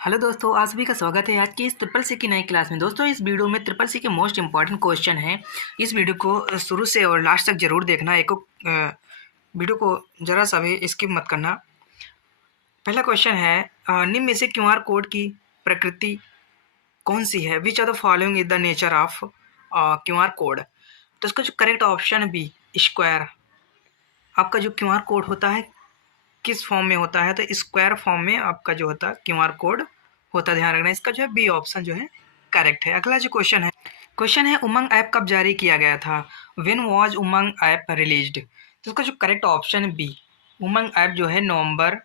Hello दोस्तों, आप सभी का स्वागत है आज की इस ट्रिपल सी की नई क्लास में। दोस्तों, इस वीडियो में ट्रिपल सी के मोस्ट इंपॉर्टेंट क्वेश्चन हैं। इस वीडियो को शुरू से और लास्ट तक जरूर देखना। वीडियो को ज़रा सा भी स्किप मत करना। पहला क्वेश्चन है, निम्न में से क्यूआर कोड की प्रकृति कौन सी है? Which are the following is the nature of QR code? तो इसका जो करेक्ट ऑप्शन बी, स्क्वायर। आपका जो क्यूआर कोड होता है किस फॉर्म में होता है? तो स्क्वायर फॉर्म में आपका जो होता है क्यूआर कोड होता है। ध्यान रखना, इसका जो है बी ऑप्शन जो है करेक्ट है। अगला जो क्वेश्चन है उमंग ऐप कब जारी किया गया था? When was Umang app released? तो इसका जो करेक्ट ऑप्शन है बी, उमंग ऐप जो है नवंबर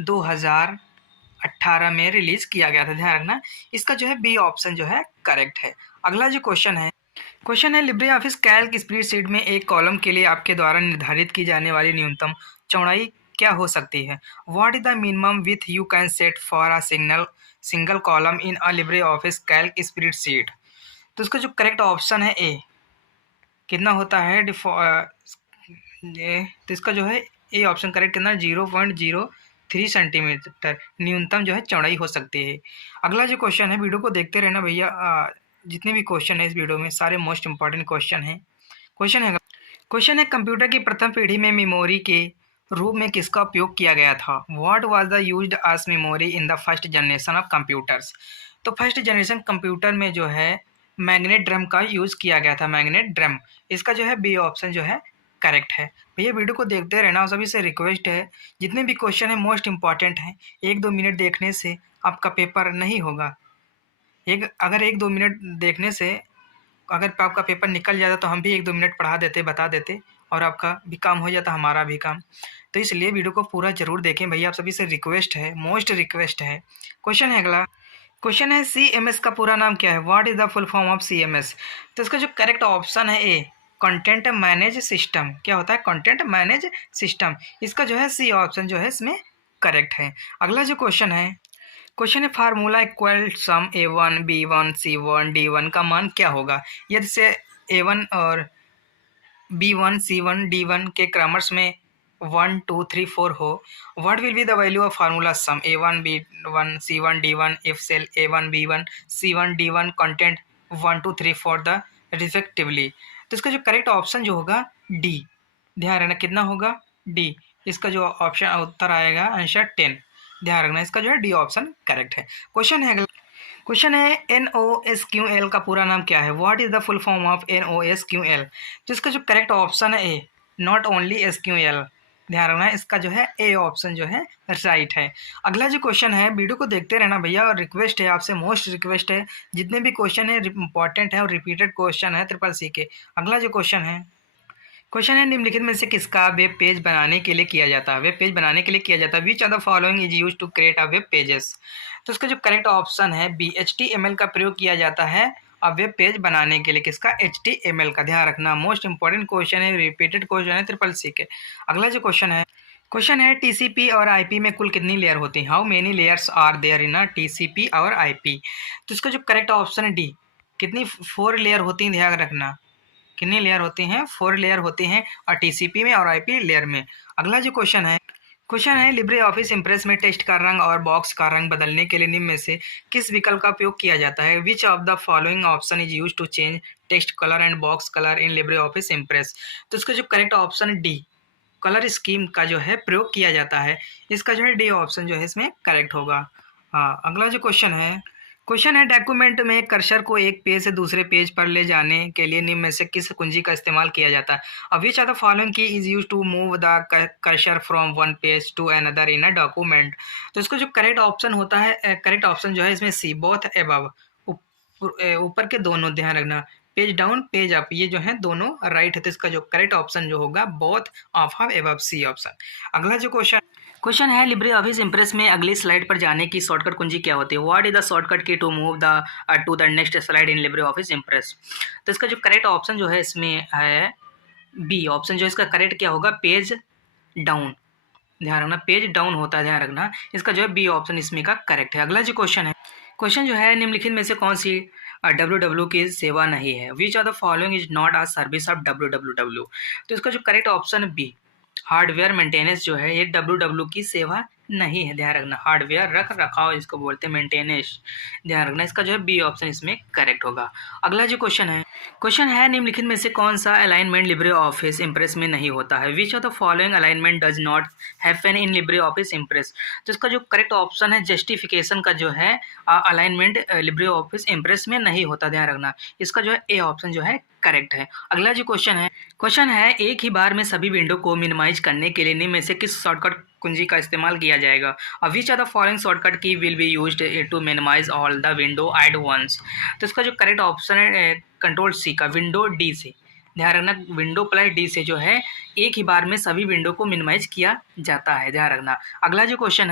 2018 में रिलीज किया गया था। ध्यान रखना, इसका जो है बी ऑप्शन जो है करेक्ट है। अगला जो क्वेश्चन है लिब्रे ऑफिस कैल्क स्प्रेडशीट में एक कॉलम के लिए आपके द्वारा निर्धारित की जाने वाली न्यूनतम चौड़ाई क्या हो सकती है? What is the minimum with you can set for a single column in a Libre Office Calc spreadsheet? तो इसका जो करेक्ट ऑप्शन है ए, कितना होता है तो इसका जो है ए ऑप्शन करेक्ट, कितना 0.03 सेंटीमीटर न्यूनतम जो है चौड़ाई हो सकती है। अगला जो क्वेश्चन है, वीडियो को देखते रहना भैया। जितने भी क्वेश्चन है इस वीडियो में सारे मोस्ट इंपॉर्टेंट क्वेश्चन है कंप्यूटर की प्रथम पीढ़ी में मेमोरी के रूप में किसका उपयोग किया गया था? What was the used as memory in the first generation of computers? तो फर्स्ट जनरेशन कंप्यूटर में जो है मैग्नेट ड्रम का यूज़ किया गया था, मैग्नेट ड्रम। इसका जो है बी ऑप्शन जो है करेक्ट है। भैया वीडियो को देखते रहना और सभी से रिक्वेस्ट है, जितने भी क्वेश्चन है मोस्ट इंपॉर्टेंट हैं, 1-2 मिनट देखने से आपका पेपर नहीं होगा। अगर 1-2 मिनट देखने से अगर आपका पेपर निकल जाता तो हम भी 1-2 मिनट पढ़ा देते, बता देते और आपका भी काम हो जाता, हमारा भी काम। तो इसलिए वीडियो को पूरा ज़रूर देखें भैया, आप सभी से रिक्वेस्ट है, मोस्ट रिक्वेस्ट है। अगला क्वेश्चन है CMS का पूरा नाम क्या है? What is the full form of CMS? तो इसका जो करेक्ट ऑप्शन है ए, कंटेंट मैनेज सिस्टम। क्या होता है? Content manage system. इसका जो है सी ऑप्शन जो है इसमें करेक्ट है। अगला जो क्वेश्चन है फार्मूला इक्वल सम A1 B1 C1 D1 का मान क्या होगा? यदि से A1 और B1 C1 D1 के क्रमश में 1 2 3 4 हो, what will be the value of formula sum A1 B1 C1 D1 if cell A1 B1 C1 D1 content 1 2 3 4 the respectively? तो इसका जो करेक्ट ऑप्शन जो होगा डी। ध्यान रखना, कितना होगा? डी। इसका जो ऑप्शन उत्तर आएगा आंसर 10। ध्यान रखना, इसका जो है डी ऑप्शन करेक्ट है। क्वेश्चन है NOSQL का पूरा नाम क्या है? What is the full form of NOSQL? तो इसका जो करेक्ट ऑप्शन है ए, नॉट ओनली SQL। ध्यान रखना, इसका जो है ए ऑप्शन जो है राइट है। अगला जो क्वेश्चन है, वीडियो को देखते रहना भैया और रिक्वेस्ट है आपसे, मोस्ट रिक्वेस्ट है, जितने भी क्वेश्चन है इंपॉर्टेंट है और रिपीटेड क्वेश्चन है ट्रिपल सी के। अगला जो क्वेश्चन है निम्नलिखित में से किसका वेब पेज बनाने के लिए किया जाता है? वेब पेज बनाने के लिए किया जाता है which are the following is use to create a web pages? तो इसका जो करेक्ट ऑप्शन है बी, HTML का प्रयोग किया जाता है अब वेब पेज बनाने के लिए। किसका? HTML का। ध्यान रखना, मोस्ट इंपॉर्टेंट क्वेश्चन है, रिपीटेड क्वेश्चन है ट्रिपल सी के। अगला जो क्वेश्चन है TCP और IP में कुल कितनी लेयर होती हैं? How many layers are there in a TCP और IP? तो इसका जो करेक्ट ऑप्शन है डी, कितनी? 4 लेयर होती हैं। ध्यान रखना, कितनी लेयर होती हैं? 4 लेयर होती हैं और TCP में और IP लेयर में। अगला जो क्वेश्चन है लिब्रे ऑफिस इम्प्रेस में टेक्स्ट का रंग और बॉक्स का रंग बदलने के लिए निम्न में से किस विकल्प का उपयोग किया जाता है? Which of the following option is use to change text colour and box colour in Libre Office Impress? तो इसका जो correct option D, colour scheme का जो है प्रयोग किया जाता है। इसका जो है डी ऑप्शन जो है इसमें करेक्ट होगा। हाँ, अगला जो क्वेश्चन है डॉक्यूमेंट में कर्सर को एक पेज से दूसरे पेज पर ले जाने के लिए निम्न में से किस कुंजी का इस्तेमाल किया जाता है? अब which are the following key is use to move the cursor from one page to another in a document? तो इसका जो करेक्ट ऑप्शन होता है, करेक्ट ऑप्शन जो है इसमें सी, बोथ अबव, ऊपर के दोनों। ध्यान रखना, पेज डाउन पेज अप, ये जो है दोनों राइट है। तो इसका जो करेक्ट ऑप्शन जो होगा both of above, C option. अगला जो क्वेश्चन है लिब्रे ऑफिस इम्प्रेस में अगली स्लाइड पर जाने की शॉर्टकट कुंजी क्या होती है? What is the shortcut key to move the to the next slide in Libre Office Impress? तो इसका जो करेक्ट ऑप्शन जो है इसमें है बी ऑप्शन, जो इसका करेक्ट क्या होगा? Page down. ध्यान रखना, पेज डाउन होता है। ध्यान रखना, इसका जो है बी ऑप्शन इसमें का करेक्ट है। अगला जो क्वेश्चन जो है निम्नलिखित में से कौन सी WWW की सेवा नहीं है? Which are the following is not a service of WWW? तो इसका जो correct option B, hardware maintenance जो है ये WWW की सेवा नहीं है, ध्यान रखना। हार्डवेयर रख रखाव इसको बोलते हैं, मेंटेनेंस, ध्यान रखना। इसका जो है बी ऑप्शन इसमें करेक्ट होगा। अगला जो क्वेश्चन है निम्नलिखित में से कौन सा अलाइनमेंट लिब्रे ऑफिस इम्प्रेस में नहीं होता है? Which of the following alignment does not happen in Libre Office Impress? तो इसका जो करेक्ट ऑप्शन है जस्टिफिकेशन का जो है अलाइनमेंट लिब्रे ऑफिस इम्प्रेस में नहीं होता, ध्यान रखना। इसका जो है ए ऑप्शन जो है करेक्ट है। अगला जो क्वेश्चन है एक ही बार में सभी विंडो को मिनिमाइज करने के लिए निम्न में से किस शॉर्टकट कुंजी का इस्तेमाल किया जाएगा? Which are the following shortcut key will be used to minimize all the window at once? तो इसका जो करेक्ट ऑप्शन है कंट्रोल सी का, विंडो डी से, ध्यान रखना। विंडो प्लस डी से जो है एक ही बार में सभी विंडो को मिनिमाइज किया जाता है, ध्यान रखना। अगला जो क्वेश्चन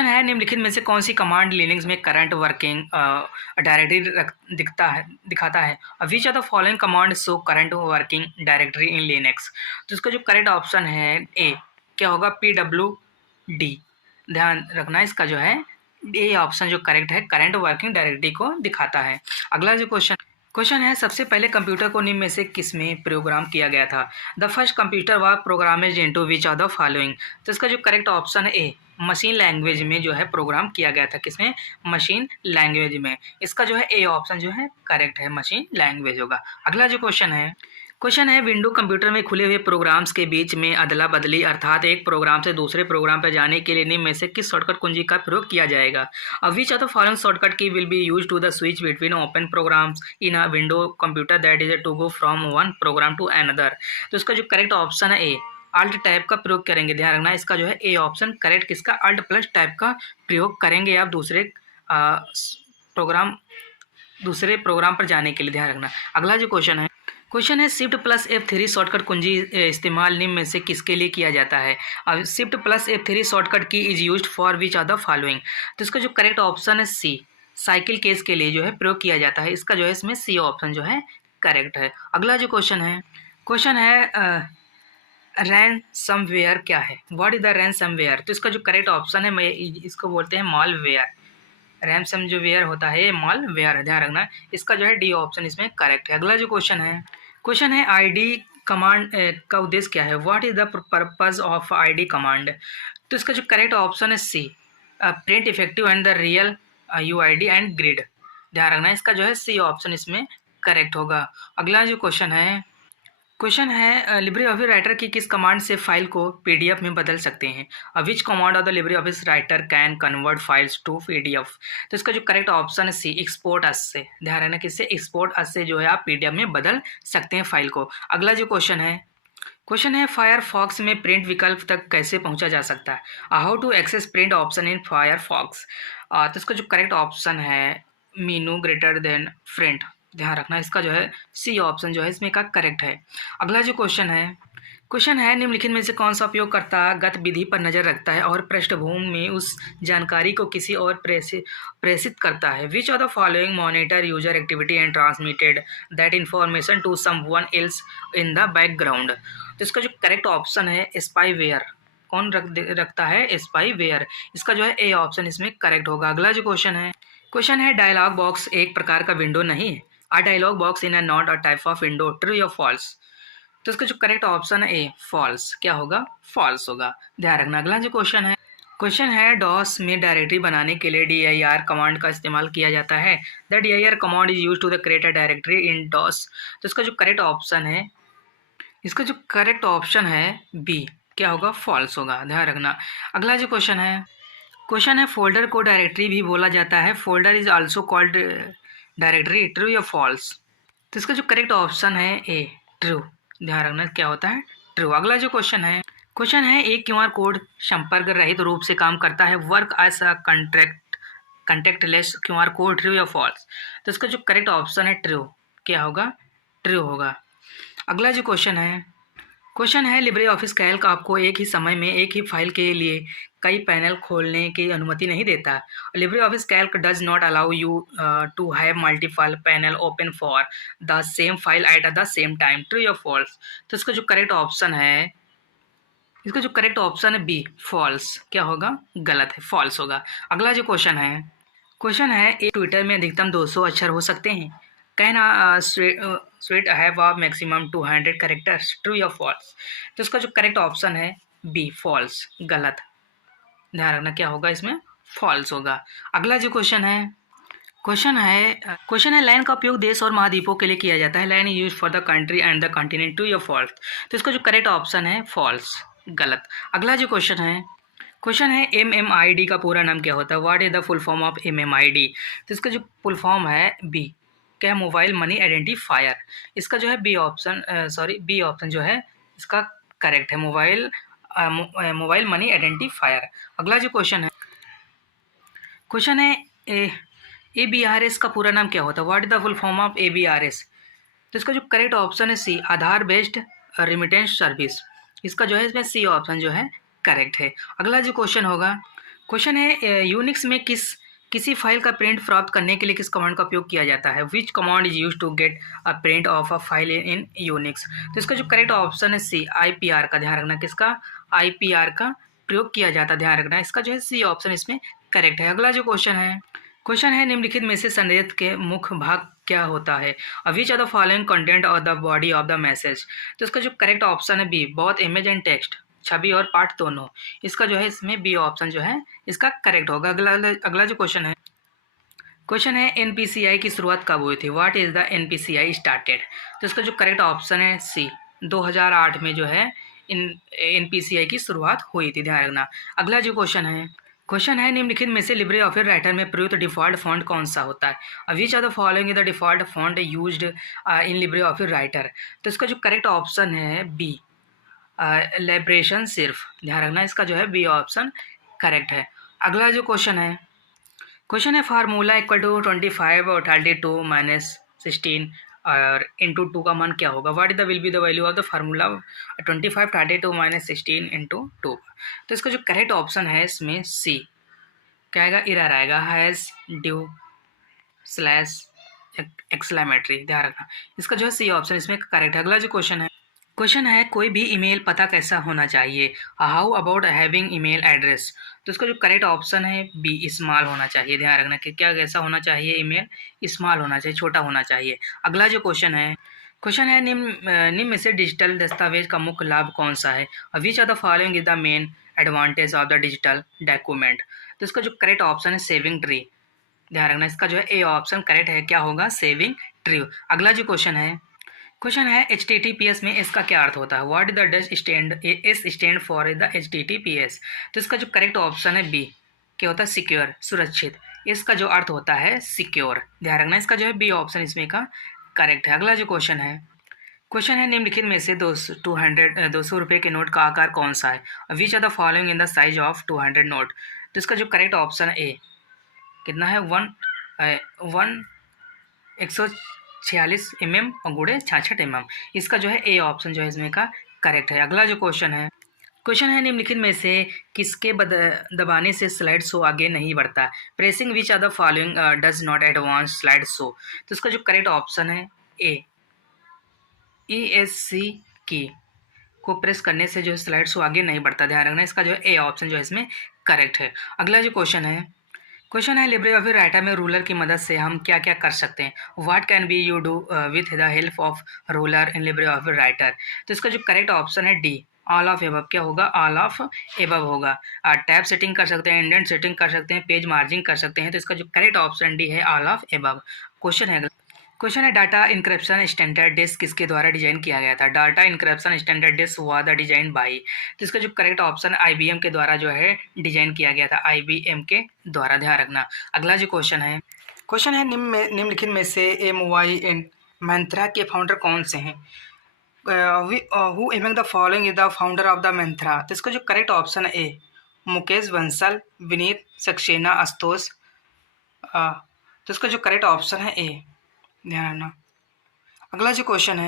है निम्नलिखित में से कौन सी कमांड लिनक्स में करंट वर्किंग डायरेक्टरी दिखाता है? Which are the following command show current working directory in Linux? तो इसका जो करेक्ट ऑप्शन है ए, क्या होगा, PWD, ध्यान रखना। इसका जो है ए ऑप्शन जो करेक्ट है, करंट वर्किंग डायरेक्टरी को दिखाता है। अगला जो क्वेश्चन है सबसे पहले कंप्यूटर को निम्न में से किस में प्रोग्राम किया गया था? The first computer was programmed into which of the following? तो इसका जो करेक्ट ऑप्शन है ए, मशीन लैंग्वेज में जो है प्रोग्राम किया गया था। किसमें? मशीन लैंग्वेज में। इसका जो है ए ऑप्शन जो है करेक्ट है, मशीन लैंग्वेज होगा। अगला जो क्वेश्चन है विंडो कंप्यूटर में खुले हुए प्रोग्राम्स के बीच में अदला बदली अर्थात एक प्रोग्राम से दूसरे प्रोग्राम पर जाने के लिए निम्न में से किस शॉर्टकट कुंजी का प्रयोग किया जाएगा? Which of the following shortcut key will be use to the switch between open programs in a window computer that is to go from one program to another? तो इसका जो करेक्ट ऑप्शन है ए, alt tab का प्रयोग करेंगे, ध्यान रखना। इसका जो है ए ऑप्शन करेक्ट, किसका? अल्ट प्लस टैब का प्रयोग करेंगे आप दूसरे प्रोग्राम पर जाने के लिए, ध्यान रखना। अगला जो क्वेश्चन है शिफ्ट प्लस F3 शॉर्टकट कुंजी इस्तेमाल निम्न में से किसके लिए किया जाता है? अब shift plus F3 shortcut key is used for which are the following? तो इसका जो करेक्ट ऑप्शन है सी, साइकिल केस के लिए जो है प्रयोग किया जाता है। इसका जो है इसमें सी ऑप्शन जो है करेक्ट है। अगला जो क्वेश्चन है रैनसमवेयर क्या है? What is the ransomware? तो इसका जो करेक्ट ऑप्शन है, मैं इसको बोलते हैं मालवेयर। रैनसम जो वेयर होता है मालवेयर है, ध्यान रखना। इसका जो है डी ऑप्शन इसमें करेक्ट है। अगला जो क्वेश्चन है आईडी कमांड का उद्देश्य क्या है? What is the purpose of ID command? तो इसका जो करेक्ट ऑप्शन है C, print effective and the real UID and grid, ध्यान रखना। इसका जो है सी ऑप्शन इसमें करेक्ट होगा। अगला जो क्वेश्चन है लिब्रे ऑफिस राइटर की किस कमांड से फाइल को पीडीएफ में बदल सकते हैं? Which command of the Libre Office Writer can convert files to PDF? तो इसका जो करेक्ट ऑप्शन है सी, एक्सपोर्ट अस से, ध्यान रखना। किससे? एक्सपोर्ट अस से जो है आप पीडीएफ में बदल सकते हैं फाइल को। अगला जो क्वेश्चन है फायरफॉक्स में प्रिंट विकल्प तक कैसे पहुंचा जा सकता है? How to access print option in Firefox? तो इसका जो करेक्ट ऑप्शन है मीनू ग्रेटर देन प्रिंट, ध्यान रखना। इसका जो है सी ऑप्शन जो है इसमें का करेक्ट है। अगला जो क्वेश्चन है निम्नलिखित में से कौन सा उपयोगकर्ता गतिविधि पर नजर रखता है और पृष्ठभूमि में उस जानकारी को किसी और प्रेषित करता है? Which of the following monitor user activity and transmitted that information to someone else in the background? तो इसका जो करेक्ट ऑप्शन है स्पाईवेयर। कौन रखता है? स्पाईवेयर। इसका जो है ए ऑप्शन इसमें करेक्ट होगा। अगला जो क्वेश्चन है डायलॉग बॉक्स एक प्रकार का विंडो नहीं है? A dialog box in a not a type of window, true या फॉल्स? तो इसका जो करेक्ट ऑप्शन है ए, फॉल्स। क्या होगा? फॉल्स होगा, ध्यान रखना। अगला जो क्वेश्चन है डॉस में डायरेक्टरी बनाने के लिए dir कमांड का इस्तेमाल किया जाता है। The dir command is use to the create a directory in DOS. तो इसका जो करेक्ट ऑप्शन है बी, क्या होगा? फॉल्स होगा, ध्यान रखना। अगला जो क्वेश्चन है फोल्डर को डायरेक्टरी भी बोला जाता है। Folder is also called directory, true या फॉल्स? तो इसका जो करेक्ट ऑप्शन है ए, ट्रू, ध्यान रखना। क्या होता है? ट्रू। अगला जो क्वेश्चन है एक क्यूआर कोड संपर्क रहित रूप से काम करता है। Work as a contactless QR code, true या फॉल्स? तो इसका जो करेक्ट ऑप्शन है ट्रू, क्या होगा? ट्रू होगा। अगला जो क्वेश्चन है लिब्रे ऑफिस कैल्क आपको एक ही समय में एक ही फाइल के लिए कई पैनल खोलने की अनुमति नहीं देता। Libre Office Calc does not allow you to have multiple panel open for the same file at the same time, true या फॉल्स? तो इसका जो करेक्ट ऑप्शन है बी, फॉल्स। क्या होगा? गलत है, फॉल्स होगा। अगला जो क्वेश्चन है एक ट्विटर में अधिकतम 200 अक्षर हो सकते हैं। Can sweat have a maximum 200 characters, true या फॉल्स? तो इसका जो करेक्ट ऑप्शन है बी, फॉल्स, गलत, ध्यान रखना क्या होगा इसमें, फॉल्स होगा। अगला जो क्वेश्चन है लैंड का उपयोग देश और महाद्वीपों के लिए किया जाता है। Land use for the country and the continent, true या फॉल्स। तो इसका जो करेक्ट ऑप्शन है फॉल्स, गलत। अगला जो क्वेश्चन है MMID का पूरा नाम क्या होता है? What is the full form of MMID? तो इसका जो फुल फॉर्म है बी, क्या है, मोबाइल मनी आइडेंटिफायर। इसका जो है बी ऑप्शन जो है इसका करेक्ट है, मोबाइल मनी आइडेंटिफायर। अगला जो क्वेश्चन है ABRS का पूरा नाम क्या होता है? What is the full form of ABRS? तो इसका जो करेक्ट ऑप्शन है सी, आधार बेस्ड रिमिटेंस सर्विस। इसका जो है इसमें सी ऑप्शन जो है करेक्ट है। अगला जो क्वेश्चन है यूनिक्स में किसी फाइल का प्रिंट प्राप्त करने के लिए किस कमांड का उपयोग किया जाता है? Which command is use to get a print of a file in Unix? तो इसका जो करेक्ट ऑप्शन है सी, IPR का। ध्यान रखना किसका, IPR का प्रयोग किया जाता है, ध्यान रखना। इसका जो है सी ऑप्शन इसमें करेक्ट है। अगला जो क्वेश्चन है निम्नलिखित में से संदेश के मुख्य भाग क्या होता है? Which are the following content of the body of the message? तो इसका जो करेक्ट ऑप्शन है B, both image and text, छवि और पाठ दोनों। इसका जो है इसमें बी ऑप्शन जो है इसका करेक्ट होगा। अगला जो क्वेश्चन है NPCI की शुरुआत कब हुई थी? What is the NPCI started? तो इसका जो करेक्ट ऑप्शन है सी, 2008 में जो है NPCI की शुरुआत हुई थी, ध्यान रखना। अगला जो क्वेश्चन है निम्नलिखित में से लिब्रे ऑफिस राइटर में प्रयुक्त डिफ़ॉल्ट फॉन्ट कौन सा होता है? Which are the following the default font used in Libre Office Writer? तो इसका जो करेक्ट ऑप्शन है बी, लिब्रेशन सिर्फ, ध्यान रखना। इसका जो है बी ऑप्शन करेक्ट है। अगला जो क्वेश्चन है फार्मूला इक्वल टू 25 और 32 माइनस 16 और इंटू 2 का मान क्या होगा? What is the will be the value of the formula 25 32 minus 16 into 2? तो इसका जो करेक्ट ऑप्शन है इसमें सी, क्या आएगा, इरर आएगा, हैज़ ड्यू स्लैश एक्सक्लेमेटरी, ध्यान रखना। इसका जो है सी ऑप्शन इसमें करेक्ट है। अगला जो क्वेश्चन है कोई भी ईमेल पता कैसा होना चाहिए? How about having email address? तो इसका जो करेक्ट ऑप्शन है बी, स्मॉल होना चाहिए, ध्यान रखना कि क्या कैसा होना चाहिए, ईमेल स्मॉल होना चाहिए, छोटा होना चाहिए। अगला जो क्वेश्चन है निम्न में से डिजिटल दस्तावेज का मुख्य लाभ कौन सा है? Which are the following is the main advantage of the digital document? तो इसका जो करेक्ट ऑप्शन है सेविंग ट्री, ध्यान रखना। इसका जो है ए ऑप्शन करेक्ट है, क्या होगा, सेविंग ट्री। अगला जो क्वेश्चन है HTTPS में इसका क्या अर्थ होता है? What the Dutch stand for the HTTPS? तो इसका जो करेक्ट ऑप्शन है बी, क्या होता है, सिक्योर, सुरक्षित। इसका जो अर्थ होता है सिक्योर, ध्यान रखना। इसका जो है बी ऑप्शन इसमें का करेक्ट है। अगला जो क्वेश्चन है निम्नलिखित में से 200 रुपये के नोट का आकार कौन सा है? Which are the following in the size of 200 note? तो इसका जो करेक्ट ऑप्शन ए कितना है, 146 mm और गुड़े 66 mm। इसका जो है ए ऑप्शन जो है इसमें का करेक्ट है। अगला जो क्वेश्चन है निम्नलिखित में से किसके दबाने से स्लाइड शो आगे नहीं बढ़ता? Pressing which are the following does not advance slide show? तो इसका जो करेक्ट ऑप्शन है ए, ESC की को प्रेस करने से जो है स्लाइड शो आगे नहीं बढ़ता, ध्यान रखना। इसका जो है ए ऑप्शन जो है इसमें करेक्ट है। अगला जो क्वेश्चन है लिब्रे ऑफिस राइटर में रूलर की मदद से हम क्या क्या कर सकते हैं? What can be you do with the help of ruler in Libre Office Writer? तो इसका जो करेक्ट ऑप्शन है डी, ऑल ऑफ एबव। क्या होगा, ऑल ऑफ एबव होगा। टैब सेटिंग कर सकते हैं, इंडेंट सेटिंग कर सकते हैं, पेज मार्जिंग कर सकते हैं। तो इसका जो करेक्ट ऑप्शन डी है, ऑल ऑफ एबव। क्वेश्चन है डाटा इंक्रिप्शन स्टैंडर्ड डिस्क किसके द्वारा डिजाइन किया गया था? डाटा इंक्रिप्शन स्टैंडर्ड डिस्क हुआ द डिजाइन बाई। तो इसका जो करेक्ट ऑप्शन IBM के द्वारा जो है डिजाइन किया गया था, IBM के द्वारा, ध्यान रखना। अगला जो क्वेश्चन है निम्नलिखित में से MY एंड मंत्रा के फाउंडर कौन से हैं? Who among the following is the founder of the mantra? तो इसका जो करेक्ट ऑप्शन है ए, मुकेश बंसल, विनीत सक्सेना, आशुतोष। तो इसका जो करेक्ट ऑप्शन है ए, ध्यान रखना। अगला जो क्वेश्चन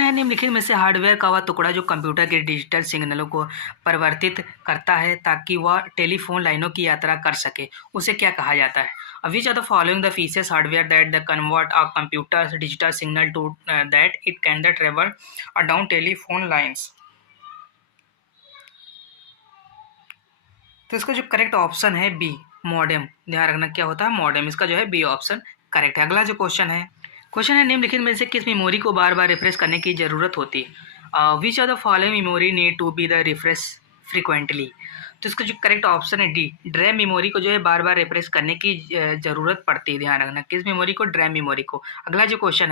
है निम्नलिखित में से हार्डवेयर का वह टुकड़ा जो कंप्यूटर के डिजिटल सिग्नलों को परिवर्तित करता है ताकि वह टेलीफोन लाइनों की यात्रा कर सके, उसे क्या कहा जाता है? Which are the following the features hardware that the convert a computer digital signal to that it can the travel down telephone lines? तो इसका जो करेक्ट ऑप्शन है बी, मॉडेम, ध्यान रखना। क्या होता है, मॉडेम। इसका जो है बी ऑप्शन करेक्ट है। अगला जो क्वेश्चन है निम्नलिखित में से किस मेमोरी को बार बार रिफ्रेश करने की ज़रूरत होती है? Which are the following memory need to be the refresh frequently. तो इसका जो करेक्ट ऑप्शन है डी, ड्रैम मेमोरी को जो है बार-बार रिफ्रेश करने की ज़रूरत पड़ती है, ध्यान रखना। किस मेमोरी को? ड्रैम मेमोरी को। अगला जो क्वेश्चन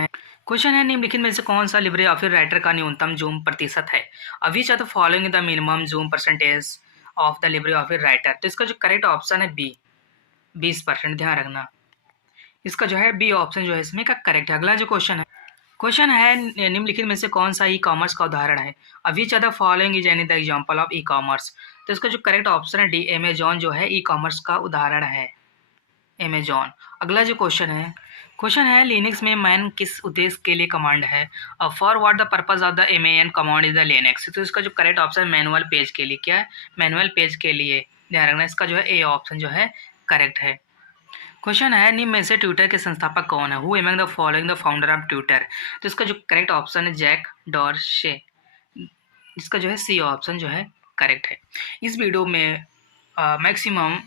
है निम्नलिखित में से कौन सा लिब्रे ऑफिस राइटर का न्यूनतम ज़ूम प्रतिशत है? Which are the following the minimum zoom percentage of the Libre Office Writer? तो इसका जो करेक्ट ऑप्शन है बी, 20%, ध्यान रखना। इसका जो है बी ऑप्शन जो है इसमें का करेक्ट है। अगला जो क्वेश्चन है निम्नलिखित में से कौन सा ई कॉमर्स का उदाहरण है? Which are the following is any the example of e commerce? तो इसका जो करेक्ट ऑप्शन है डी, अमेजॉन जो है ई कॉमर्स का उदाहरण है, अमेजॉन। अगला जो क्वेश्चन है लिनक्स में मैन किस उद्देश्य के लिए कमांड है? For what the purpose of the man command is the Linux? तो इसका जो करेक्ट ऑप्शन है मैनुअल पेज के लिए। क्या है? मैनुअल पेज के लिए, ध्यान रखना। इसका जो है ए ऑप्शन जो है करेक्ट है। क्वेश्चन है निम्न में से ट्विटर के संस्थापक कौन है? Who among the following the founder of Twitter? तो इसका जो करेक्ट ऑप्शन है जैक डॉर्शे। इसका जो है सी ऑप्शन जो है करेक्ट है। इस वीडियो में मैक्सिमम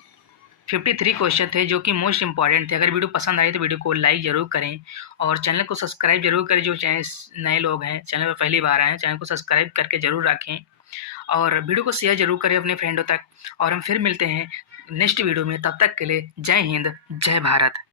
53 क्वेश्चन थे जो कि मोस्ट इंपॉर्टेंट थे। अगर वीडियो पसंद आए तो वीडियो को लाइक ज़रूर करें और चैनल को सब्सक्राइब जरूर करें। जो चैनल नए लोग हैं, चैनल पर पहली बार आए हैं, चैनल को सब्सक्राइब करके ज़रूर रखें और वीडियो को शेयर जरूर करें अपने फ्रेंडों तक। और हम फिर मिलते हैं नेक्स्ट वीडियो में, तब तक के लिए जय हिंद, जय भारत।